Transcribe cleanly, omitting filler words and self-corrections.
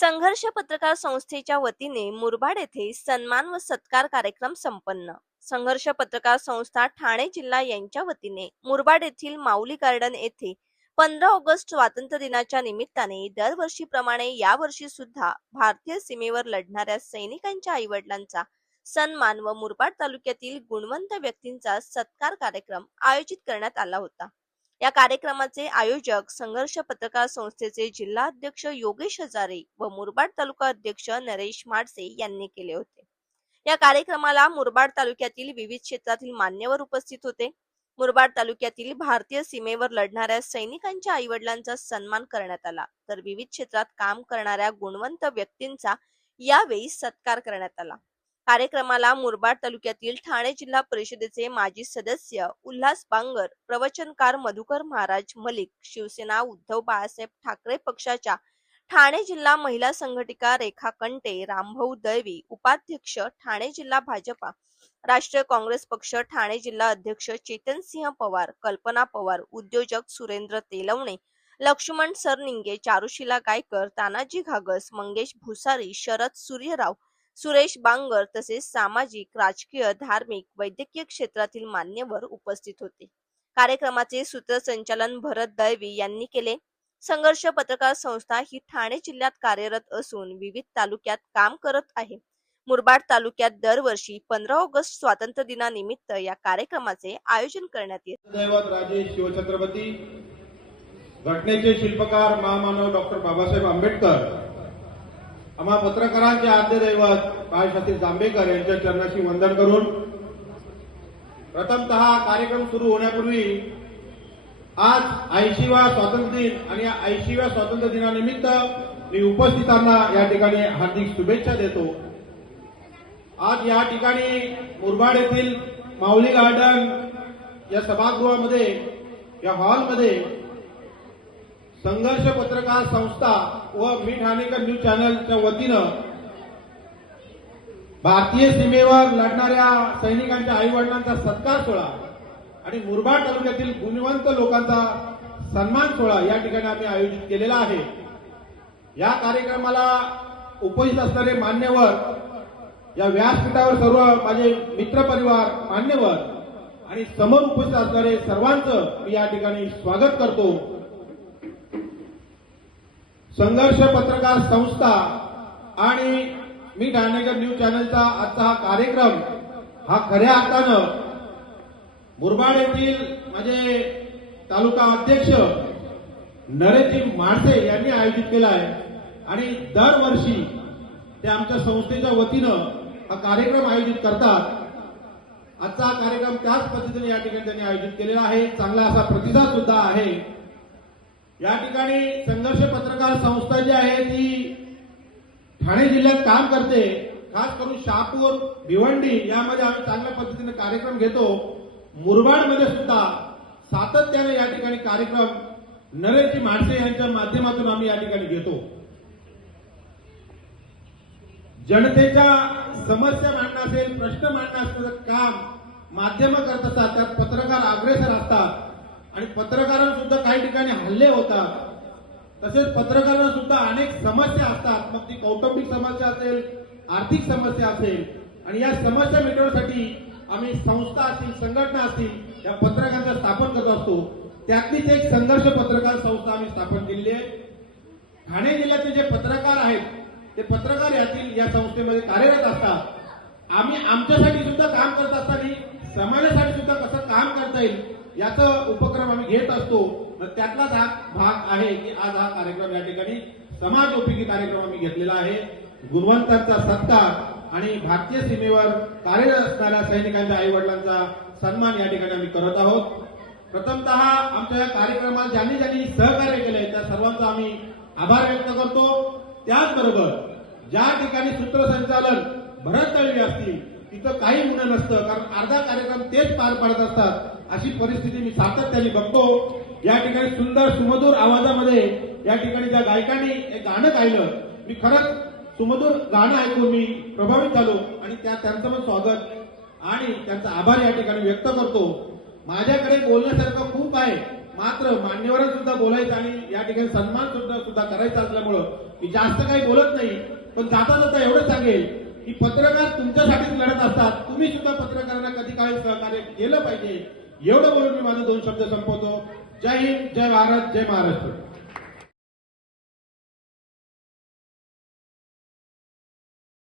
संघर्ष पत्रकार संस्थेच्या वतीने मुरबाड येथे सन्मान व सत्कार कार्यक्रम संपन्न. संघर्ष पत्रकार संस्था ठाणे जिल्हा यांच्या वतीने मुरबाड येथील माऊली गार्डन येथे 15 ऑगस्ट स्वातंत्र्य दिनाच्या निमित्ताने दरवर्षीप्रमाणे यावर्षी सुद्धा भारतीय सीमेवर लढणाऱ्या सैनिकांच्या आईवडिलांचा सन्मान व मुरबाड तालुक्यातील गुणवंत व्यक्तींचा सत्कार कार्यक्रम आयोजित करण्यात आला होता. या कार्यक्रमाचे आयोजक संघर्ष पत्रकार संस्थेचे जिल्हा अध्यक्ष योगेश हजारे व मुरबाड तालुका अध्यक्ष नरेश माडसे यांनी केले होते. या कार्यक्रमाला मुरबाड तालुक्यातील विविध क्षेत्रातील मान्यवर उपस्थित होते. मुरबाड तालुक्यातील भारतीय सीमेवर लढणाऱ्या सैनिकांच्या आईवडिलांचा सन्मान करण्यात आला, तर विविध क्षेत्रात काम करणाऱ्या गुणवंत व्यक्तींचा यावेळी सत्कार करण्यात आला. कार्यक्रमाला मुरबाड तालुक्यातील ठाणे जिल्हा परिषदेचे माजी सदस्य उल्हास बांगर, प्रवचनकार मधुकर महाराज मलिक, शिवसेना उद्धव बाळासाहेब ठाकरे पक्षाच्या ठाणे जिल्हा महिला संघटिका रेखा कंटे, रामभाऊ दळवी, उपाध्यक्ष ठाणे जिल्हा भाजपा, राष्ट्रीय काँग्रेस पक्ष ठाणे जिल्हा अध्यक्ष चेतन सिंह पवार, कल्पना पवार, उद्योजक सुरेंद्र तेलवणे, लक्ष्मण सरनिंगे, चारुशिला गायकर, तानाजी घागस, मंगेश भुसारी, शरद सूर्यराव, सुरेश बांगर तसेच सामाजिक, राजकीय, धार्मिक, वैद्यकीय क्षेत्रातील मान्यवर उपस्थित होते. कार्यक्रमाचे सूत्रसंचालन भरत दळवी यांनी केले. संघर्ष पत्रकार संस्था ही ठाणे जिल्ह्यात कार्यरत असून विविध तालुक्यात काम करत आहे. मुरबाड तालुक्यात दरवर्षी 15 ऑगस्ट स्वातंत्र्य दिनानिमित्त या कार्यक्रमाचे आयोजन करण्यात येते. दैवत राजे शिवछत्रपती, घटनेचे शिल्पकार महामानव डॉक्टर बाबासाहेब आंबेडकर, आम्हा पत्रकारांचे आद्य दैवत बाळशास्त्री जांभेकर यांच्या चरणाशी वंदन करून प्रथमतः कार्यक्रम सुरू होण्यापूर्वी आज 80वा स्वातंत्र्य दिन आणि या 80व्या स्वातंत्र्य दिनानिमित्त मी उपस्थितांना या ठिकाणी हार्दिक शुभेच्छा देतो. आज या ठिकाणी मुरबाड येथील माऊली गार्डन या सभागृहामध्ये, या हॉलमध्ये संघर्ष पत्रकार संस्था व मी ठाणेकर न्यूज चॅनलच्या वतीनं भारतीय सीमेवर लढणाऱ्या सैनिकांच्या आईवडिलांचा सत्कार सोहळा आणि मुरबाड तालुक्यातील गुणवंत लोकांचा सन्मान सोहळा या ठिकाणी आम्ही आयोजित केलेला आहे. या कार्यक्रमाला उपस्थित असणारे मान्यवर, या व्यासपीठावर सर्व माझे मित्रपरिवार, मान्यवर आणि समोर उपस्थित असणारे सर्वांचं मी या ठिकाणी स्वागत करतो. संघर्ष पत्रकार संस्था आणि मी ठाणेकर न्यूज चॅनलचा आजचा हा कार्यक्रम हा खऱ्या अर्थानं मुरबाड येथील माझे तालुका अध्यक्ष नरेशजी माडसे यांनी आयोजित केला आहे आणि दरवर्षी ते आमच्या संस्थेच्या वतीनं हा कार्यक्रम आयोजित करतात. आजचा कार्यक्रम त्याच पद्धतीने या ठिकाणी त्यांनी आयोजित केलेला आहे. चांगला असा प्रतिसाद सुद्धा आहे. या ठिकाणी संघर्ष पत्रकार संस्था जी आहे ती ठाणे जिल्ह्यात काम करते. खास करून शहापूर, भिवंडी यामध्ये आम्ही चांगल्या पद्धतीने कार्यक्रम घेतो. मुरबाडमध्ये सुद्धा सातत्याने या ठिकाणी कार्यक्रम नरेशजी माडसे यांच्या माध्यमातून आम्ही या ठिकाणी घेतो. जनतेच्या समस्या मांडणं असेल, प्रश्न मांडणं असलेलं काम माध्यम करत असतात, त्यात पत्रकार अग्रेसर असतात आणि पत्रकारांना सुद्धा काही ठिकाणी हल्ले होतात. तसेच पत्रकारांना सुद्धा अनेक समस्या असतात, मग ती कौटुंबिक समस्या असेल, आर्थिक समस्या असेल आणि या समस्या मिटवण्यासाठी आम्ही संस्था असतील, संघटना असतील, या पत्रकारांचा स्थापन करत असतो. त्यातलीच एक संघर्ष पत्रकार संस्था आम्ही स्थापन केलेली आहे. ठाणे जिल्ह्यातील जे पत्रकार आहेत ते पत्रकार यातील या संस्थेमध्ये कार्यरत असतात. आम्ही आमच्यासाठी सुद्धा काम करत असताना समाजासाठी सुद्धा कसं काम करता येईल याचा उपक्रम आम्ही घेत असतो. त्यातलाच हा भाग आहे की आज हा कार्यक्रम या ठिकाणी समाजोपयोगी कार्यक्रम आम्ही घेतलेला आहे. गुणवंतांचा सत्कार आणि भारतीय सीमेवर कार्यरत असणाऱ्या सैनिकांच्या आईवडिलांचा सन्मान या ठिकाणी आम्ही करत आहोत. प्रथमतः आमच्या या कार्यक्रमात ज्यांनी ज्यांनी सहकार्य केले त्या सर्वांचा आम्ही आभार व्यक्त करतो. त्याचबरोबर ज्या ठिकाणी सूत्रसंचालन भरत दळवी असतील तिथं काही गुन्हा नसतं, कारण अर्धा कार्यक्रम तेच पार पाडत असतात. अशी परिस्थिती मी सातत्याने बघतो. या ठिकाणी सुंदर सुमधुर आवाजामध्ये या ठिकाणी त्या गायकांनी एक गाणं गायलं. मी खरंच सुमधुर गाणं ऐकून मी प्रभावित झालो आणि त्यांचं पण स्वागत आणि त्यांचा आभार या ठिकाणी व्यक्त करतो. माझ्याकडे बोलण्यासारखं खूप आहे, मात्र मान्यवरांना सुद्धा बोलायचं आणि या ठिकाणी सन्मान सुद्धा करायचा असल्यामुळं मी जास्त काही बोलत नाही, पण जाता जाता एवढं सांगेल की पत्रकार तुमच्यासाठीच लढत असतात, तुम्ही सुद्धा पत्रकारांना कधी काही सहकार्य केलं पाहिजे. एवढं बोलून मी माझे 2 शब्द संपवतो. जय हिंद, जय भारत, जय महाराष्ट्र.